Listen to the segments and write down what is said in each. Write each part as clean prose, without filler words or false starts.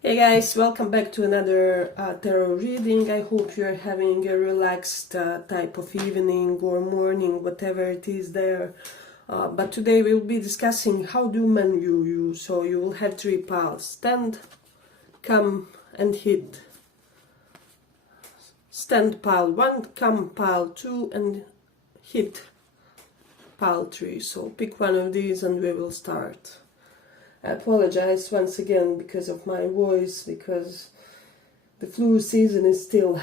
Hey guys, welcome back to another tarot reading. I hope you're having a relaxed type of evening or morning, whatever it is there. But today we'll be discussing how do men view you. So you will have three piles: stand, come, and hit. Stand pile 1, come pile 2, and hit pile 3. So pick one of these and we will start. I apologize once again because of my voice, because the flu season is still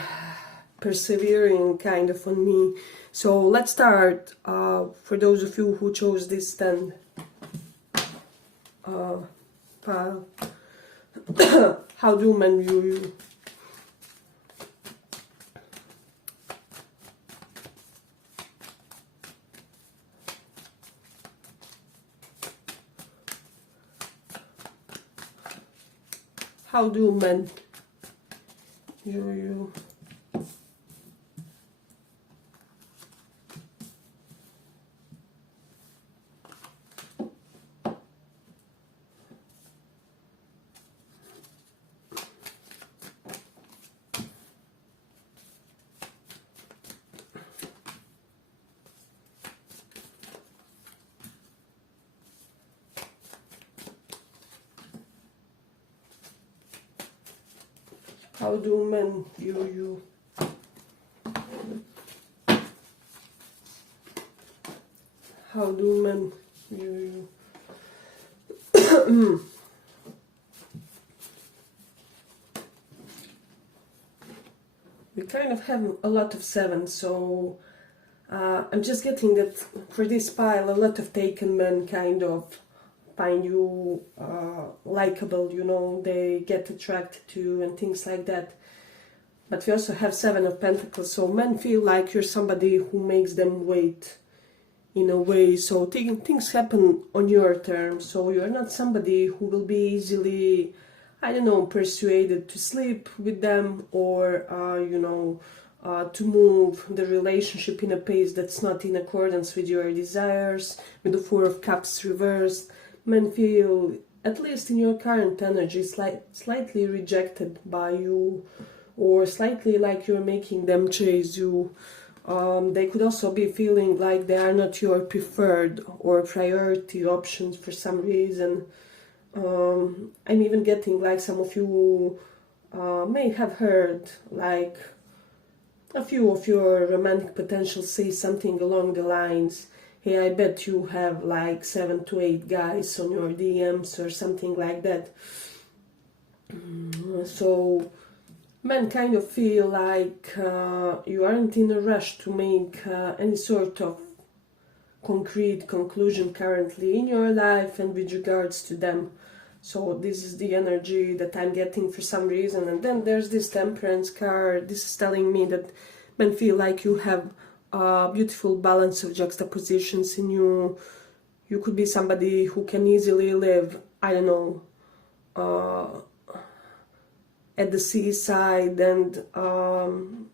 persevering kind of on me. So let's start. For those of you who chose this stand pile, how do men view you? How do men view you? How do men view you? How do men view you? We kind of have a lot of sevens, so I'm just getting that for this pile, a lot of taken men kind of find you likable, you know, they get attracted to you and things like that. But we also have Seven of Pentacles, so men feel like you're somebody who makes them wait in a way, so things happen on your terms, so you're not somebody who will be easily, I don't know, persuaded to sleep with them or, to move the relationship in a pace that's not in accordance with your desires. With the Four of Cups reversed, men feel, at least in your current energy, slightly rejected by you, or slightly like you're making them chase you. They could also be feeling like they are not your preferred or priority options for some reason. I'm even getting like some of you may have heard like a few of your romantic potentials say something along the lines, hey, I bet you have like 7 to 8 guys on your DMs or something like that. So men kind of feel like you aren't in a rush to make any sort of concrete conclusion currently in your life and with regards to them. So this is the energy that I'm getting for some reason. And then there's this Temperance card. This is telling me that men feel like you have a beautiful balance of juxtapositions in you. You could be somebody who can easily live, I don't know, at the seaside and on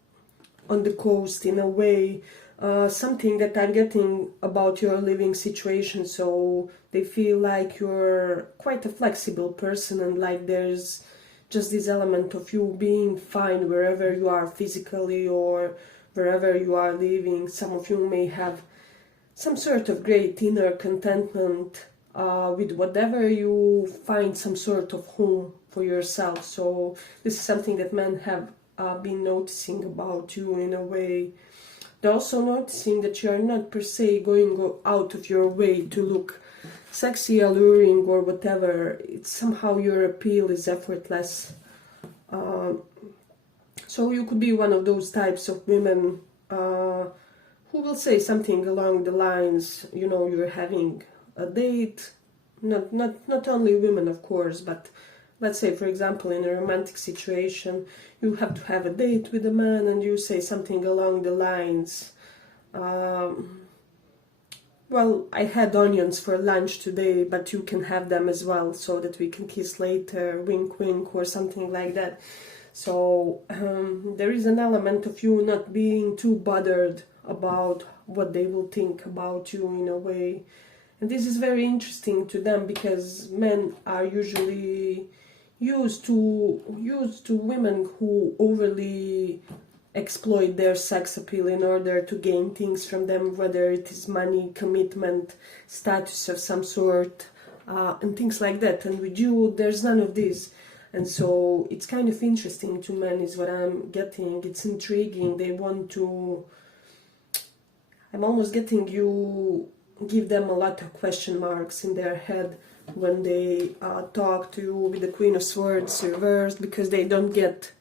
the coast in a way. Something that I'm getting about your living situation, so they feel like you're quite a flexible person and like there's just this element of you being fine wherever you are physically or wherever you are living. Some of you may have some sort of great inner contentment with whatever you find some sort of home for yourself. So this is something that men have been noticing about you in a way. They're also noticing that you are not per se going out of your way to look sexy, alluring, or whatever. It's somehow your appeal is effortless. So you could be one of those types of women who will say something along the lines, you know, you're having a date. Not only women, of course, but let's say, for example, in a romantic situation, you have to have a date with a man and you say something along the lines, well, I had onions for lunch today, but you can have them as well so that we can kiss later, wink wink, or something like that. So there is an element of you not being too bothered about what they will think about you in a way. And this is very interesting to them because men are usually used to women who overly exploit their sex appeal in order to gain things from them, whether it is money, commitment, status of some sort, and things like that. And with you, there's none of this. And so it's kind of interesting to men, is what I'm getting. It's intriguing. They want to... I'm almost getting you give them a lot of question marks in their head when they talk to you with the Queen of Swords reversed, because they don't get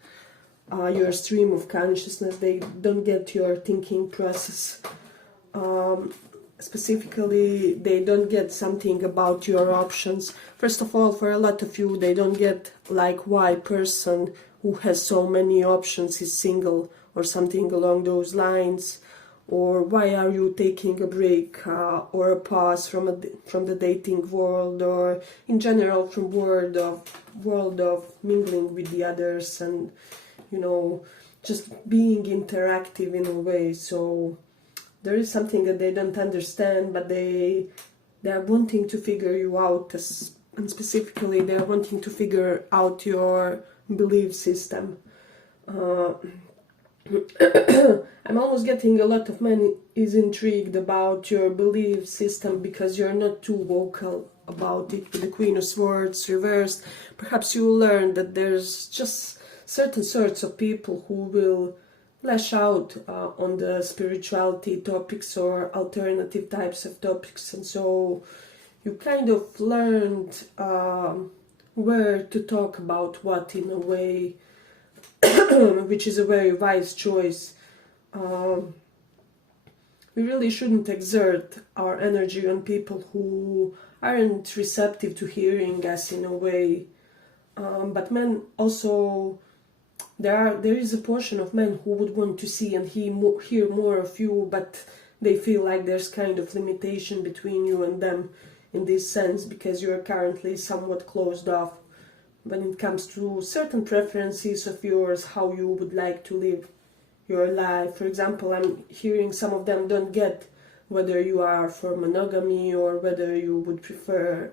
your stream of consciousness, they don't get your thinking process. Specifically, they don't get something about your options. First of all, for a lot of you, they don't get like why person who has so many options is single, or something along those lines, or why are you taking a break or a pause from the dating world, or in general from world of mingling with the others, and just being interactive in a way. So there is something that they don't understand, but they are wanting to figure you out, and specifically they are wanting to figure out your belief system. I'm almost getting a lot of men is intrigued about your belief system, because you're not too vocal about it with the Queen of Swords reversed. Perhaps you will learn that there's just certain sorts of people who will lash out on the spirituality topics or alternative types of topics, and so you kind of learned where to talk about what in a way, which is a very wise choice. We really shouldn't exert our energy on people who aren't receptive to hearing us in a way. But men also, there is a portion of men who would want to see and hear more of you, but they feel like there's kind of limitation between you and them in this sense, because you're currently somewhat closed off when it comes to certain preferences of yours, how you would like to live your life. For example, I'm hearing some of them don't get whether you are for monogamy or whether you would prefer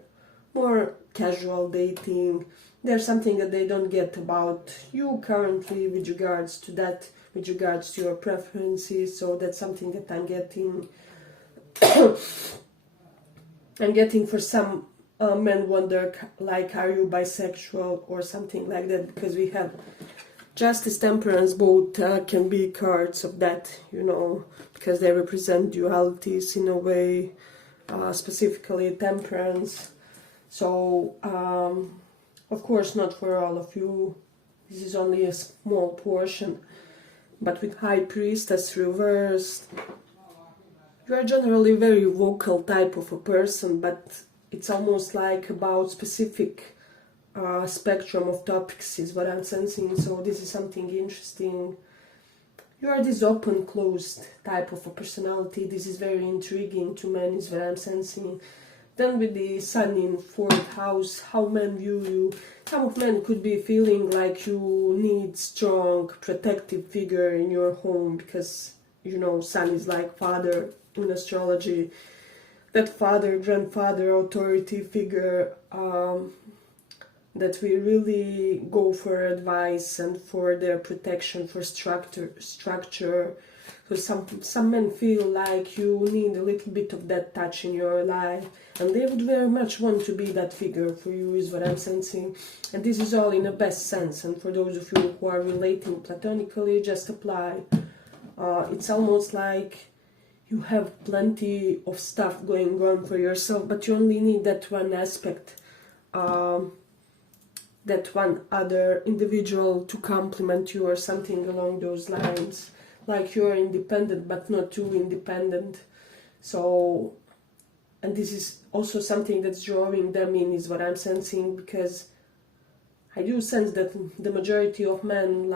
more casual dating. There's something that they don't get about you currently with regards to that, with regards to your preferences. So that's something that I'm getting. I'm getting for some men wonder, like, are you bisexual or something like that, because we have Justice, Temperance, both can be cards of that, because they represent dualities in a way, specifically Temperance. So, of course, not for all of you, this is only a small portion, but with High Priestess reversed, you are generally a very vocal type of a person, but it's almost like about specific spectrum of topics is what I'm sensing. So this is something interesting. You are this open, closed type of a personality. This is very intriguing to men, is what I'm sensing. Then with the Sun in 4th house, how men view you. Some of men could be feeling like you need strong protective figure in your home, because Sun is like father in astrology. That father, grandfather, authority figure, that we really go for advice and for their protection, for structure. So some men feel like you need a little bit of that touch in your life, and they would very much want to be that figure for you, is what I'm sensing. And this is all in the best sense, and for those of you who are relating platonically, just apply. It's almost like you have plenty of stuff going on for yourself, but you only need that one aspect, that one other individual to complement you, or something along those lines. Like you're independent, but not too independent. So, and this is also something that's drawing them in, is what I'm sensing, because I do sense that the majority of men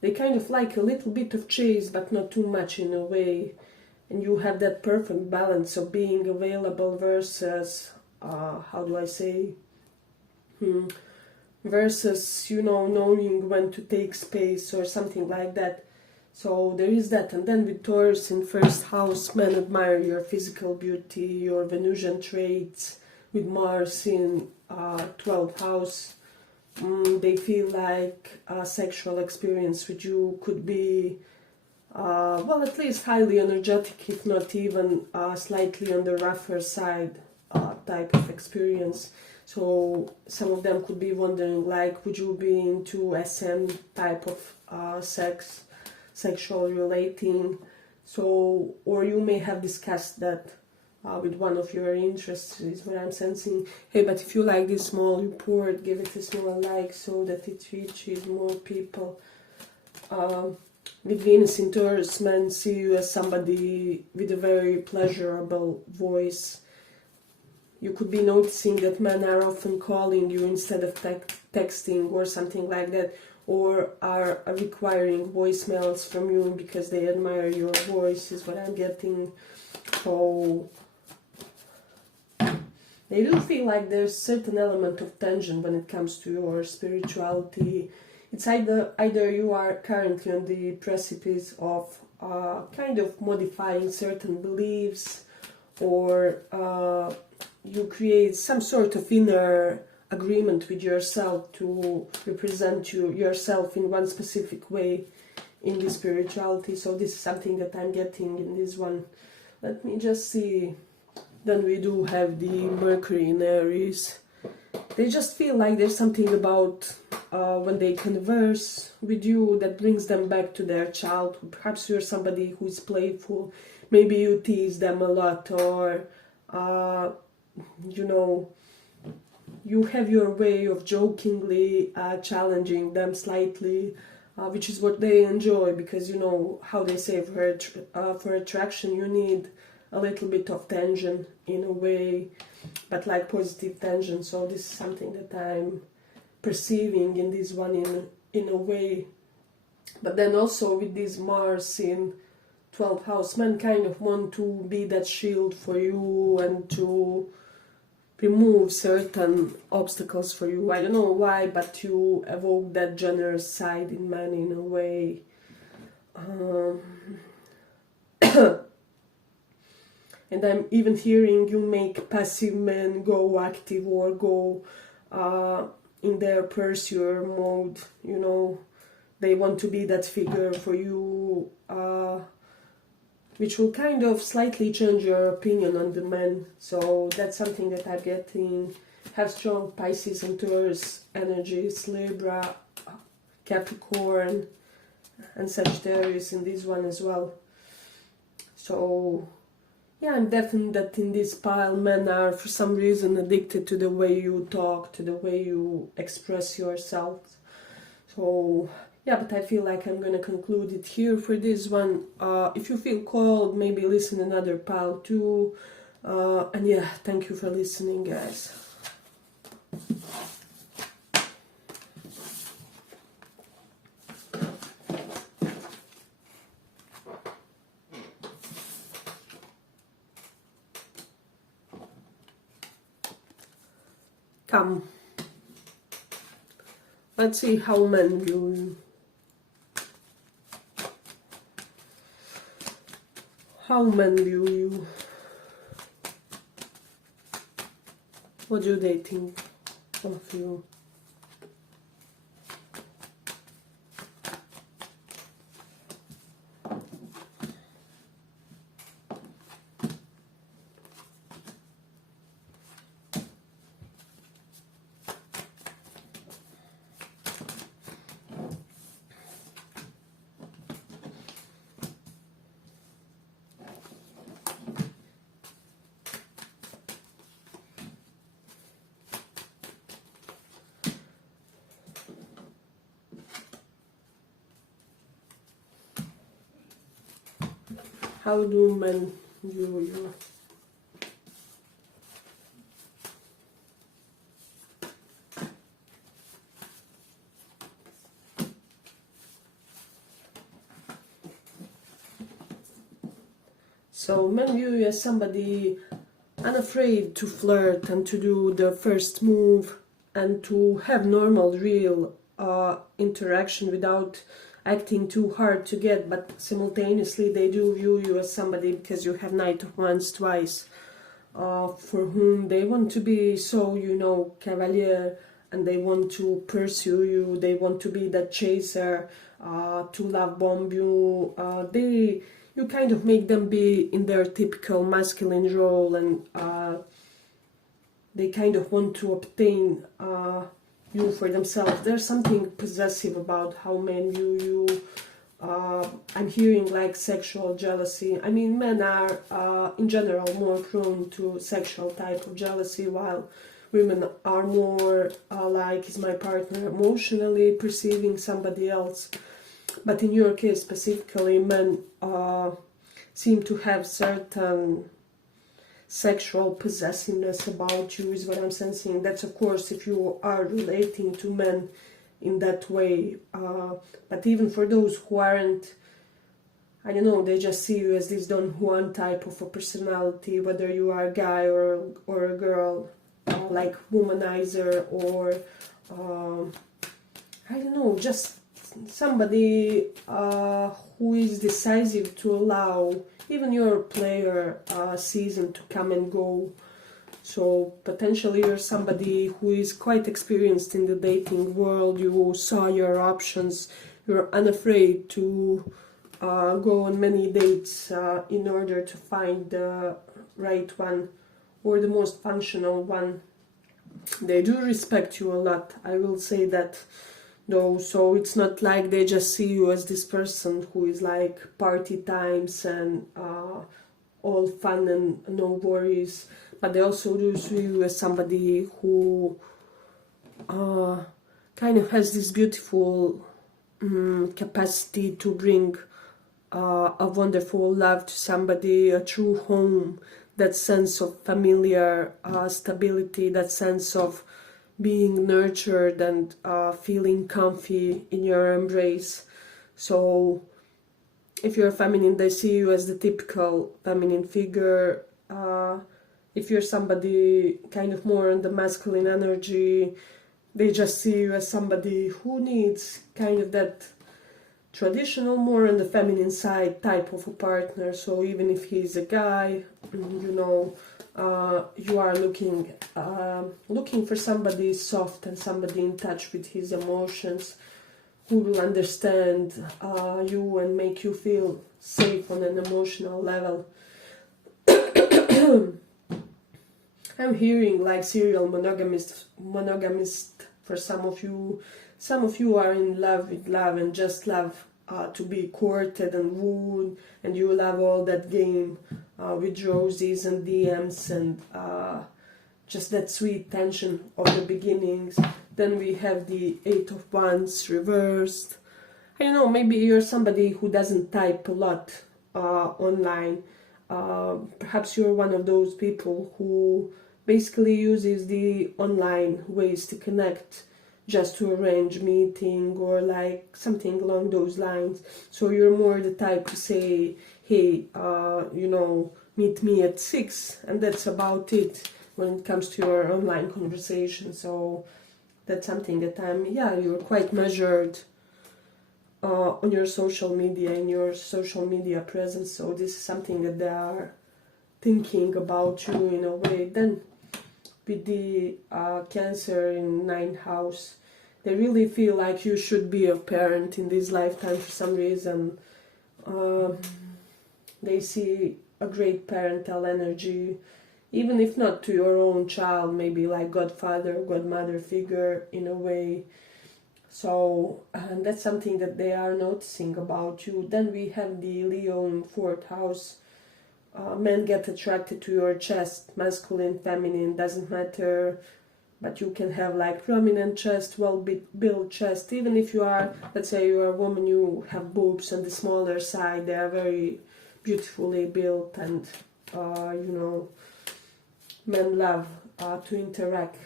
they kind of like a little bit of chase, but not too much in a way. And you have that perfect balance of being available versus, how do I say, versus, knowing when to take space or something like that. So there is that. And then with Taurus in 1st house, men admire your physical beauty, your Venusian traits. With Mars in 12th house, they feel like a sexual experience with you could be, well, at least highly energetic, if not even slightly on the rougher side type of experience. So some of them could be wondering, like, would you be into SM type of sexual relating? So, or you may have discussed that with one of your interests, is what I'm sensing. Hey, but if you like this small report, give it a small like so that it reaches more people. With Venus in Taurus, men see you as somebody with a very pleasurable voice. You could be noticing that men are often calling you instead of texting or something like that, or are requiring voicemails from you because they admire your voice, is what I'm getting. So they do feel like there's a certain element of tension when it comes to your spirituality. It's either you are currently on the precipice of kind of modifying certain beliefs, or you create some sort of inner agreement with yourself to represent yourself in one specific way in the spirituality. So this is something that I'm getting in this one. Let me just see. Then we do have the Mercury in Aries. They just feel like there's something about when they converse with you that brings them back to their childhood. Perhaps you're somebody who's playful. Maybe you tease them a lot, or you know, you have your way of jokingly challenging them slightly, which is what they enjoy, because you know how they say for attraction you need a little bit of tension in a way, but like positive tension. So this is something that I'm perceiving in this one in a way. But then also with this Mars in 12th house, men kind of want to be that shield for you and to remove certain obstacles for you. I don't know why, but you evoke that generous side in men in a way. And I'm even hearing you make passive men go active, or go in their pursuer mode. You know, they want to be that figure for you, which will kind of slightly change your opinion on the men. So that's something that I'm getting. Have strong Pisces and Taurus energies, Libra, Capricorn, and Sagittarius in this one as well. So yeah, I'm definitely that in this pile men are for some reason addicted to the way you talk, to the way you express yourself. So yeah, but I feel like I'm gonna conclude it here for this one. If you feel called, maybe listen another pile too. And yeah, thank you for listening, guys. Come. Let's see how men view you. How men view you. What do they think of you? How do men view you? So men view you as somebody unafraid to flirt and to do the first move and to have normal, real interaction without acting too hard to get, but simultaneously they do view you as somebody, because you have Knight of Wands twice, for whom they want to be so, you know, cavalier and they want to pursue you, they want to be the chaser, to love bomb you. You kind of make them be in their typical masculine role, and they kind of want to obtain you for themselves. There's something possessive about how men view you. I'm hearing like sexual jealousy. I mean, men are in general more prone to sexual type of jealousy, while women are more like, is my partner emotionally perceiving somebody else? But in your case specifically, men seem to have certain sexual possessiveness about you, is what I'm sensing. That's of course if you are relating to men in that way, but even for those who aren't, I don't know, they just see you as this Don Juan type of a personality, whether you are a guy or a girl, like womanizer, or I don't know, just somebody who is decisive to allow even your player season to come and go. So potentially you're somebody who is quite experienced in the dating world. You saw your options, you're unafraid to go on many dates in order to find the right one, or the most functional one. They do respect you a lot, I will say that though. So it's not like they just see you as this person who is like party times and all fun and no worries, but they also do see you as somebody who kind of has this beautiful capacity to bring a wonderful love to somebody, a true home, that sense of familiar stability, that sense of being nurtured and feeling comfy in your embrace. So if you're feminine, they see you as the typical feminine figure. If you're somebody kind of more on the masculine energy, they just see you as somebody who needs kind of that traditional, more on the feminine side type of a partner. So even if he's a guy, you know, you are looking for somebody soft and somebody in touch with his emotions, who will understand you and make you feel safe on an emotional level. I'm hearing like serial monogamist for some of you. Some of you are in love with love and just love to be courted and wooed, and you love all that game with roses and DMs and just that sweet tension of the beginnings. Then we have the 8 of Wands reversed. I don't know, maybe you're somebody who doesn't type a lot online. Perhaps you're one of those people who basically uses the online ways to connect, just to arrange meeting or like something along those lines. So you're more the type to say, hey, you know, meet me at 6, and that's about it when it comes to your online conversation. So that's something that you're quite measured on your social media, in your social media presence. So this is something that they are thinking about you in a way. Then with the Cancer in 9th house, they really feel like you should be a parent in this lifetime for some reason. They see a great parental energy, even if not to your own child, maybe like godfather, godmother figure in a way. So that's something that they are noticing about you. Then we have the Leo in 4th house. Men get attracted to your chest, masculine, feminine, doesn't matter, but you can have like prominent chest, well-built chest. Even if you are, let's say you are a woman, you have boobs on the smaller side, they are very beautifully built, and you know, men love to interact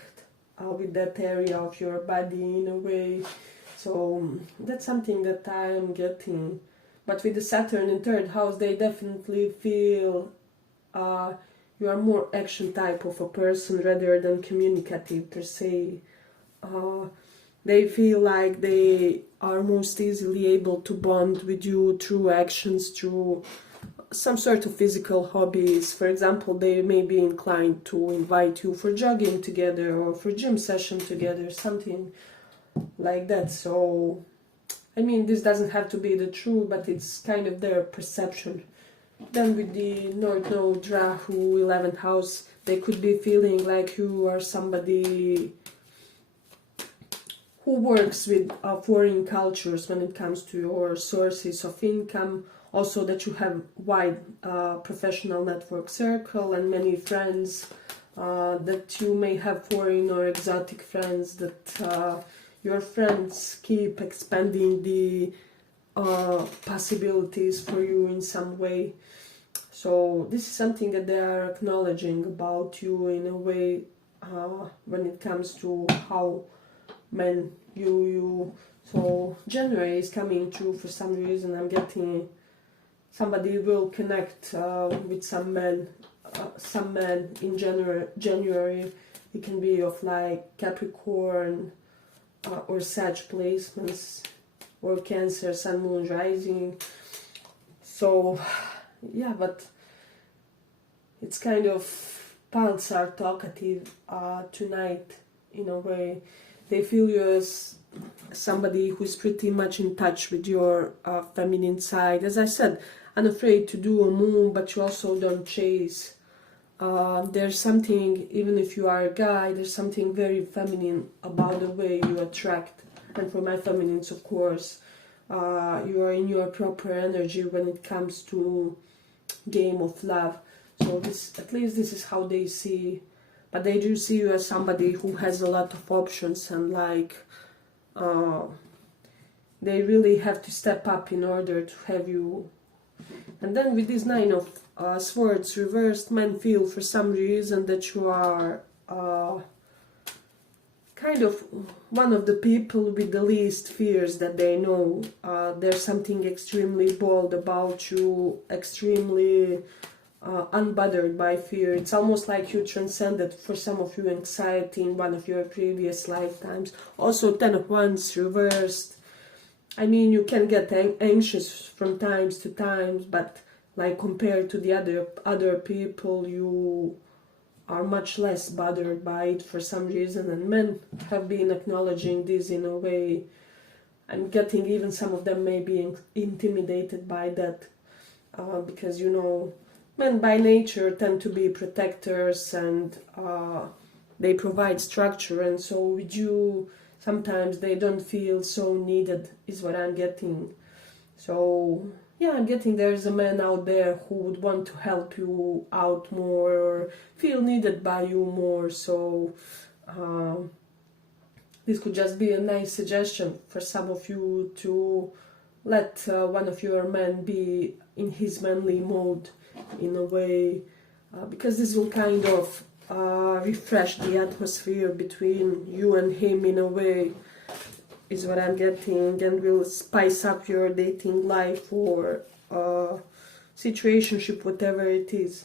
with that area of your body in a way. So that's something that I am getting. But with the Saturn in 3rd house, they definitely feel you are more action type of a person rather than communicative per se. They feel like they are most easily able to bond with you through actions, through some sort of physical hobbies. For example, they may be inclined to invite you for jogging together or for gym session together, something like that. So, I mean, this doesn't have to be the truth, but it's kind of their perception. Then with the North Node, Rahu, 11th house, they could be feeling like you are somebody who works with foreign cultures when it comes to your sources of income. Also that you have wide professional network circle and many friends, that you may have foreign or exotic friends, that your friends keep expanding the possibilities for you in some way. So this is something that they are acknowledging about you in a way, when it comes to how men you. So January is coming through for some reason. I'm getting somebody will connect with some men in January. It can be of like Capricorn or Sag placements, or Cancer, Sun, Moon, Rising. So yeah, but it's kind of, piles are talkative tonight in a way. They feel you as somebody who's pretty much in touch with your feminine side. As I said, unafraid to do a move, but you also don't chase. There's something, even if you are a guy, there's something very feminine about the way you attract. And for my feminines, of course, you are in your proper energy when it comes to game of love. So this, at least this is how they see. But they do see you as somebody who has a lot of options, and like they really have to step up in order to have you. And then with this 9 of Swords reversed, men feel for some reason that you are kind of one of the people with the least fears that they know. There's something extremely bold about you, extremely unbothered by fear. It's almost like you transcended, for some of you, anxiety in one of your previous lifetimes. Also 10 of Wands reversed. I mean, you can get anxious from times to times, but like compared to the other people, you are much less bothered by it for some reason. And men have been acknowledging this in a way. I'm getting even some of them may be intimidated by that, because, you know, men by nature tend to be protectors, and they provide structure, and so with you sometimes they don't feel so needed, is what I'm getting. So yeah, I'm getting there's a man out there who would want to help you out more or feel needed by you more. So this could just be a nice suggestion for some of you to let one of your men be in his manly mode in a way, because this will kind of refresh the atmosphere between you and him in a way, is what I'm getting, and will spice up your dating life or situationship, whatever it is.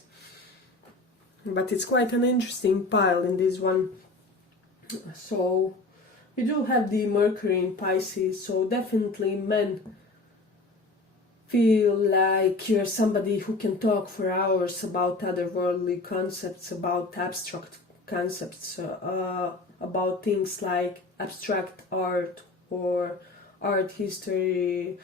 But it's quite an interesting pile in this one. So you do have the Mercury in Pisces, so definitely men feel like you're somebody who can talk for hours about otherworldly concepts, about abstract concepts, about things like abstract art or art history,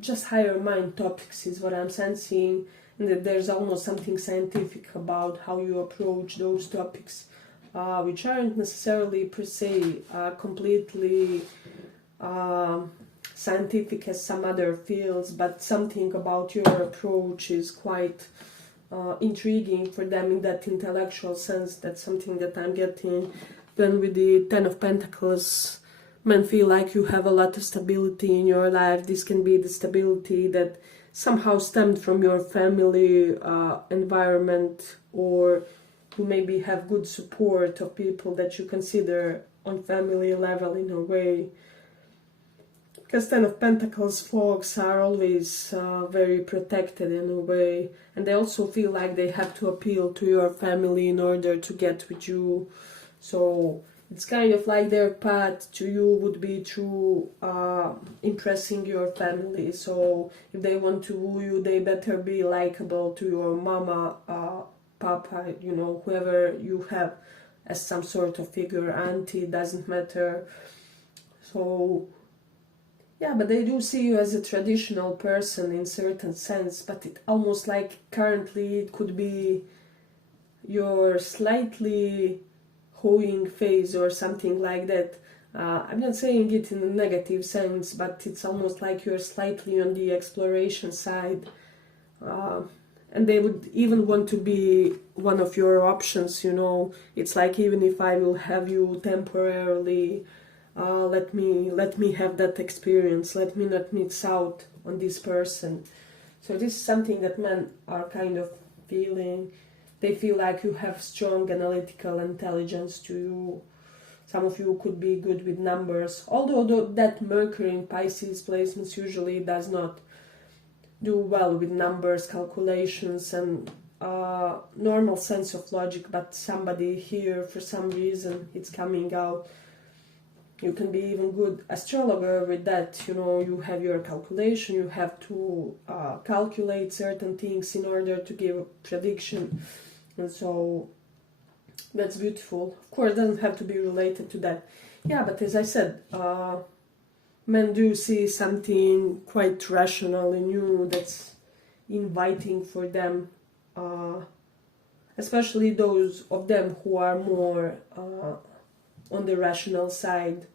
just higher mind topics is what I'm sensing, and that there's almost something scientific about how you approach those topics, which aren't necessarily per se completely scientific as some other fields, but something about your approach is quite intriguing for them in that intellectual sense. That's something that I'm getting. Then with the 10 of Pentacles, men feel like you have a lot of stability in your life. This can be the stability that somehow stemmed from your family environment, or you maybe have good support of people that you consider on family level in a way. Because 10 of Pentacles folks are always very protected in a way, and they also feel like they have to appeal to your family in order to get with you. So It's kind of like their path to you would be through impressing your family. So if they want to woo you, they better be likable to your mama, papa, you know, whoever you have as some sort of figure, auntie, doesn't matter. So yeah, but they do see you as a traditional person in certain sense, but it almost like currently it could be your slightly hoeing phase or something like that. I'm not saying it in a negative sense, but it's almost like you're slightly on the exploration side. And they would even want to be one of your options, you know. It's like, even if I will have you temporarily, let me have that experience, let me not miss out on this person. So this is something that men are kind of feeling. They feel like you have strong analytical intelligence to you. Some of you could be good with numbers, although that Mercury in Pisces placements usually does not do well with numbers, calculations, and normal sense of logic, but somebody here, for some reason, it's coming out. You can be even good astrologer with that, you know, you have your calculation, you have to calculate certain things in order to give a prediction. And so that's beautiful. Of course, it doesn't have to be related to that. Yeah, but as I said, men do see something quite rational in you that's inviting for them, especially those of them who are more on the rational side.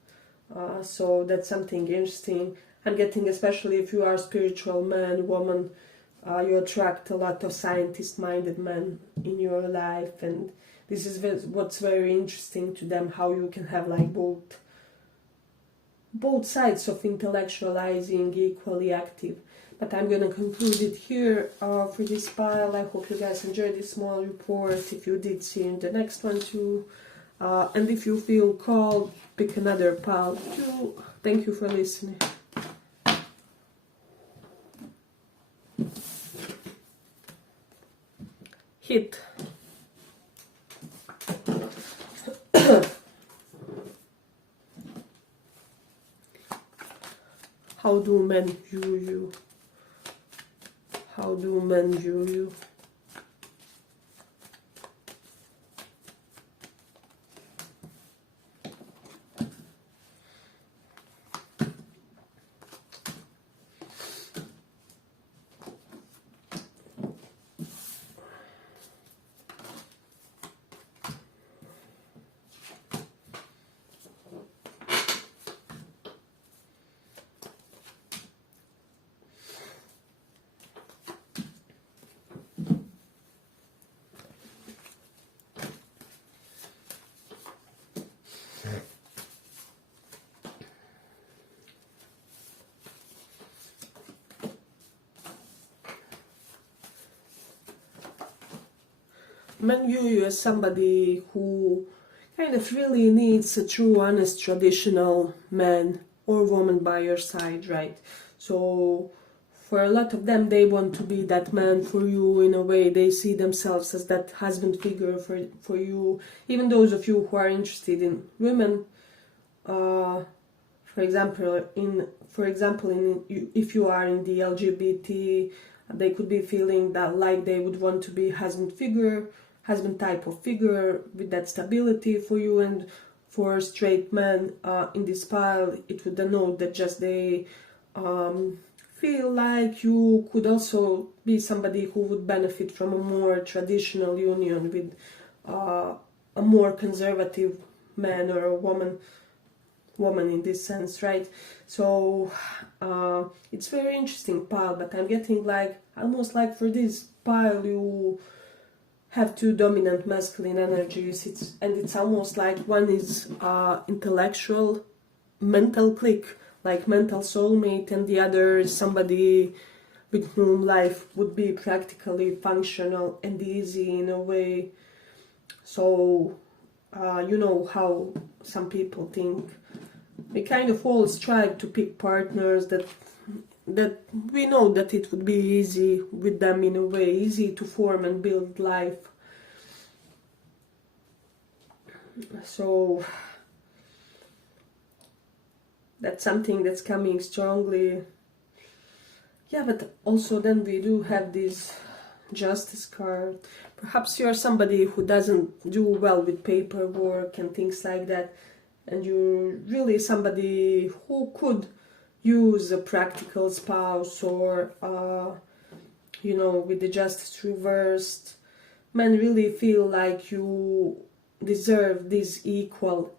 So that's something interesting. I'm getting, especially if you are a spiritual man, woman, you attract a lot of scientist-minded men in your life, and this is what's very interesting to them, how you can have like both sides of intellectualizing equally active. But I'm gonna conclude it here for this pile. I hope you guys enjoyed this small report. If you did, see you in the next one too. And if you feel called, pick another pile too. Thank you for listening. Hit. How do men view you? How do men view you? Men view you as somebody who kind of really needs a true, honest, traditional man or woman by your side, right? So for a lot of them, they want to be that man for you in a way. They see themselves as that husband figure for you. Even those of you who are interested in women, for example, if you are in the LGBT, they could be feeling that like they would want to be husband type of figure with that stability for you. And for straight men in this pile, it would denote that just they feel like you could also be somebody who would benefit from a more traditional union with a more conservative man or a woman in this sense, right? So it's very interesting pile, but I'm getting like almost like for this pile you have two dominant masculine energies. It's almost like one is intellectual, mental click, like mental soulmate, and the other is somebody with whom life would be practically functional and easy in a way. So you know how some people think. We kind of all strive to pick partners that we know that it would be easy with them in a way, easy to form and build life. So That's something that's coming strongly. Yeah, but also then we do have this justice card. Perhaps you're somebody who doesn't do well with paperwork and things like that, and you're really somebody who could use a practical spouse, or you know, with the justice reversed, men really feel like you deserve this equal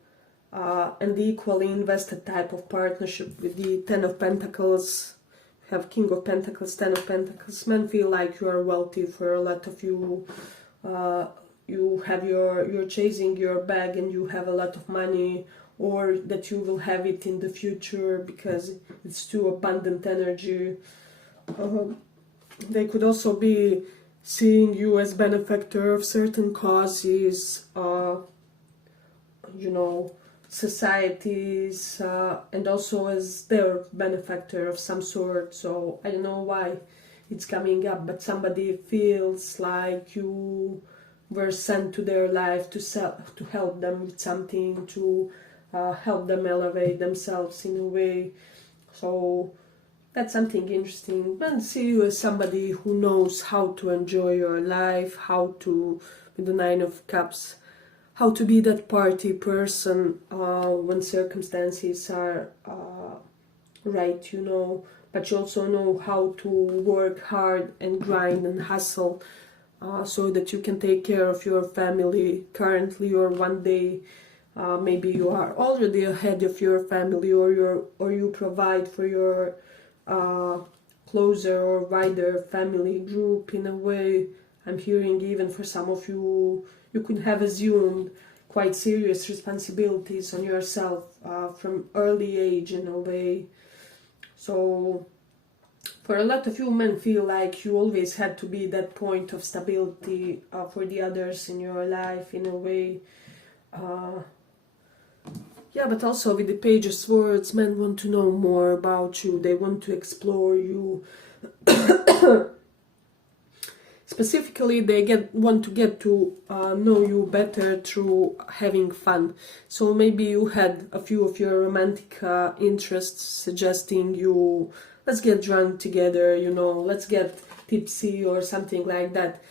and equally invested type of partnership. With the Ten of Pentacles, have King of Pentacles, Ten of Pentacles. Men feel like you are wealthy. For a lot of you, you have you're chasing your bag and you have a lot of money, or that you will have it in the future because it's too abundant energy. They could also be seeing you as benefactor of certain causes, you know, societies, and also as their benefactor of some sort. So I don't know why it's coming up, but somebody feels like you were sent to their life to help them with something, to help them elevate themselves in a way. So that's something interesting. Men see you as somebody who knows how to enjoy your life, how to, with the Nine of Cups, how to be that party person when circumstances are right, you know. But you also know how to work hard and grind and hustle so that you can take care of your family currently, or one day. Maybe you are already ahead of your family, or you provide for your closer or wider family group in a way. I'm hearing even for some of you, you could have assumed quite serious responsibilities on yourself from early age in a way. So for a lot of you, men feel like you always had to be that point of stability for the others in your life in a way. Yeah, but also with the Page of Swords, men want to know more about you. They want to explore you. Specifically, they want to get to know you better through having fun. So maybe you had a few of your romantic interests suggesting you, let's get drunk together, you know, let's get tipsy or something like that.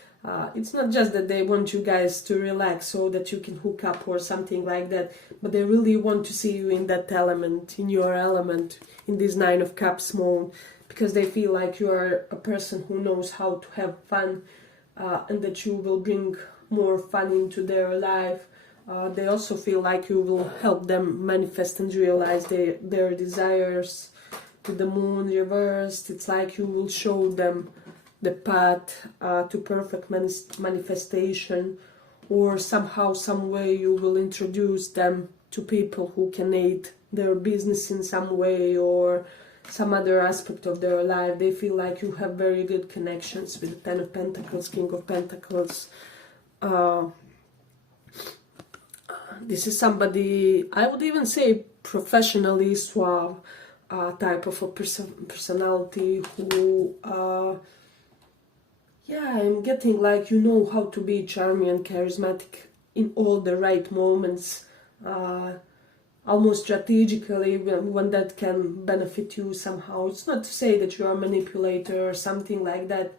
It's not just that they want you guys to relax so that you can hook up or something like that, but they really want to see you in that element, in your element, in this Nine of Cups mode, because they feel like you are a person who knows how to have fun, and that you will bring more fun into their life. They also feel like you will help them manifest and realize their desires. With the Moon reversed, it's like you will show them the path to perfect manifestation, or somehow, some way you will introduce them to people who can aid their business in some way, or some other aspect of their life. They feel like you have very good connections with the Ten of Pentacles, King of Pentacles. This is somebody, I would even say professionally suave type of a personality who yeah, I'm getting like you know how to be charming and charismatic in all the right moments, almost strategically when that can benefit you somehow. It's not to say that you are a manipulator or something like that,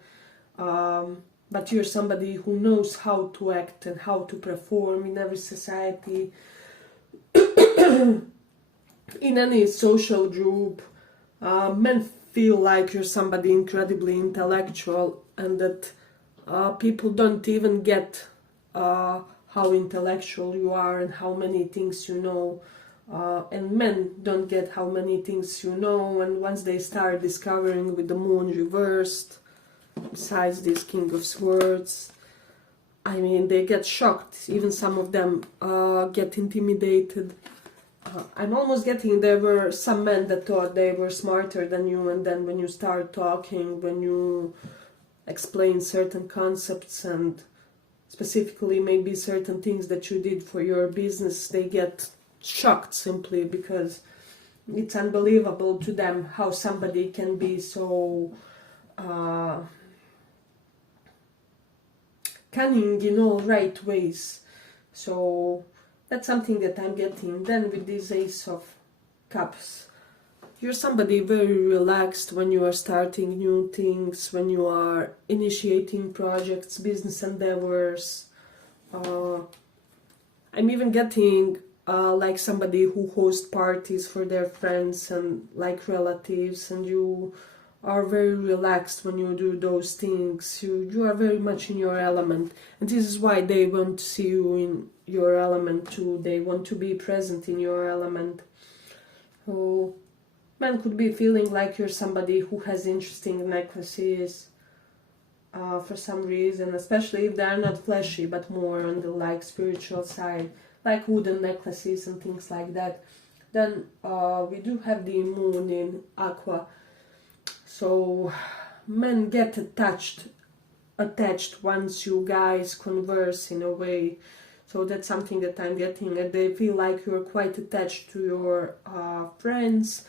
but you're somebody who knows how to act and how to perform in every society, in any social group. Men feel like you're somebody incredibly intellectual, and that people don't even get how intellectual you are and how many things you know. And men don't get how many things you know, and once they start discovering with the Moon reversed, besides this King of Swords, I mean, they get shocked. Even some of them get intimidated. I'm almost getting there were some men that thought they were smarter than you, and then when you start talking, when you explain certain concepts and specifically maybe certain things that you did for your business, they get shocked simply because it's unbelievable to them how somebody can be so cunning in all right ways. So that's something that I'm getting. Then with this Ace of Cups, you're somebody very relaxed when you are starting new things, when you are initiating projects, business endeavors. I'm even getting like somebody who hosts parties for their friends and like relatives, and you are very relaxed when you do those things. You are very much in your element, and this is why they want to see you in your element too. They want to be present in your element. So man could be feeling like you're somebody who has interesting necklaces for some reason, especially if they're not fleshy but more on the like spiritual side, like wooden necklaces and things like that. Then we do have the moon in Aqua, so men get attached once you guys converse in a way. So that's something that I'm getting, and they feel like you're quite attached to your friends.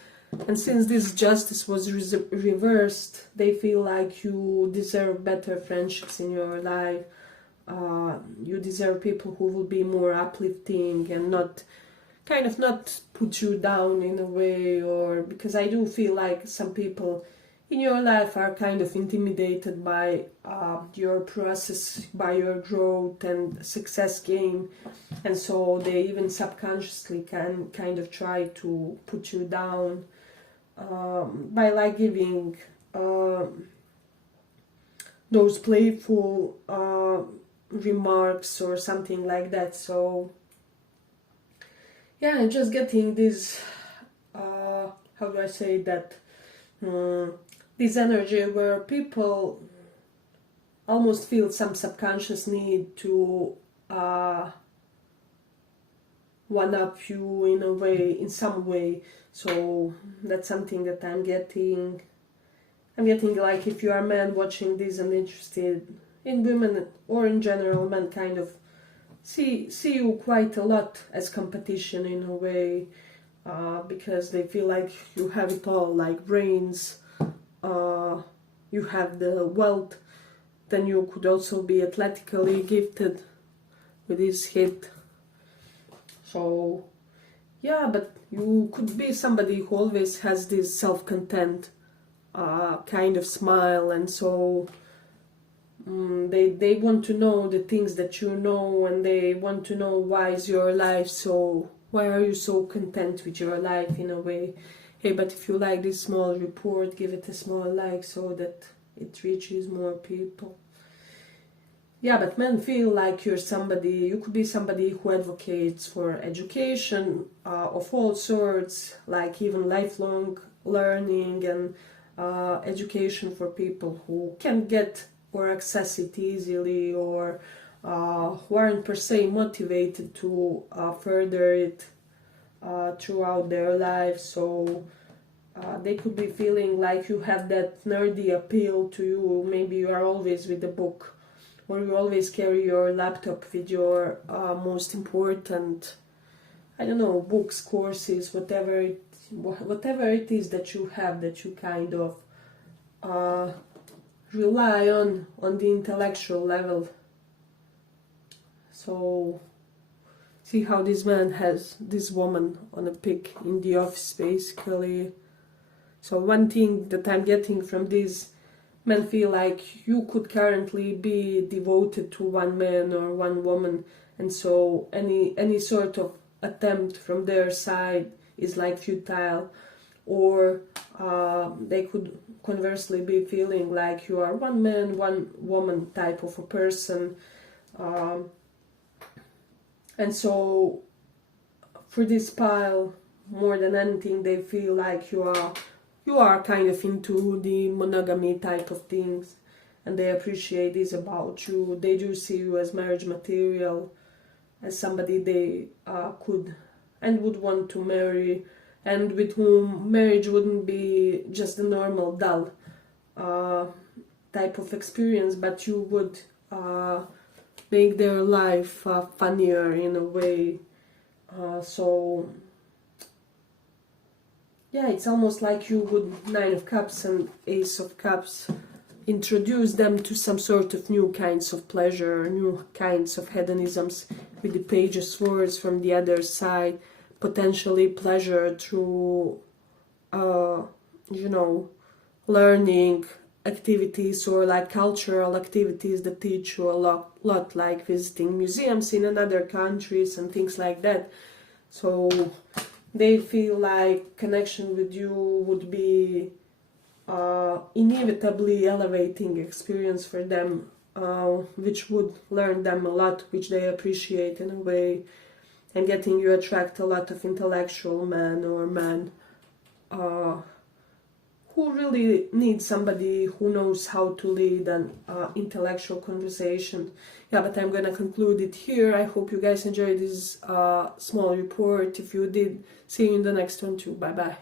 And since this justice was reversed, they feel like you deserve better friendships in your life. You deserve people who will be more uplifting and not put you down in a way, or because I do feel like some people in your life are kind of intimidated by your process, by your growth and success game, and so they even subconsciously can kind of try to put you down by like giving those playful remarks or something like that. So yeah, I'm just getting this how do I say that, this energy where people almost feel some subconscious need to one up you in a way, in some way. So that's something that I'm getting. I'm getting like, if you are a man watching this and interested in women or in general, men kind of see you quite a lot as competition in a way, because they feel like you have it all, like brains, you have the wealth, then you could also be athletically gifted with this hit. So yeah, but you could be somebody who always has this self-content kind of smile, and so they want to know the things that you know, and they want to know why is your life so, why are you so content with your life in a way. Hey, but if you like this small report, give it a small like so that it reaches more people. Yeah, but men feel like you're somebody, you could be somebody who advocates for education of all sorts, like even lifelong learning and education for people who can get or access it easily, or who aren't per se motivated to further it throughout their lives. So they could be feeling like you have that nerdy appeal to you. Maybe you are always with the book, or you always carry your laptop with your most important, I don't know, books, courses, whatever it is that you have, that you kind of rely on the intellectual level. So see how this man has this woman on a pic in the office, basically. So one thing that I'm getting from this, men feel like you could currently be devoted to one man or one woman, and so any sort of attempt from their side is like futile, or they could conversely be feeling like you are one man, one woman type of a person, and so for this pile, more than anything, they feel like you are kind of into the monogamy type of things, and they appreciate this about you. They do see you as marriage material, as somebody they could and would want to marry, and with whom marriage wouldn't be just a normal dull type of experience, but you would make their life funnier in a way. So yeah, it's almost like you would, Nine of Cups and Ace of Cups, introduce them to some sort of new kinds of pleasure, new kinds of hedonisms, with the Page of Swords from the other side, potentially pleasure through you know, learning activities or like cultural activities that teach you a lot, like visiting museums in other countries and things like that. So they feel like connection with you would be inevitably elevating experience for them, which would learn them a lot, which they appreciate in a way, and getting you attract a lot of intellectual men or men who really need somebody who knows how to lead an intellectual conversation. Yeah, but I'm gonna conclude it here. I hope you guys enjoyed this small report. If you did, see you in the next one too. Bye bye.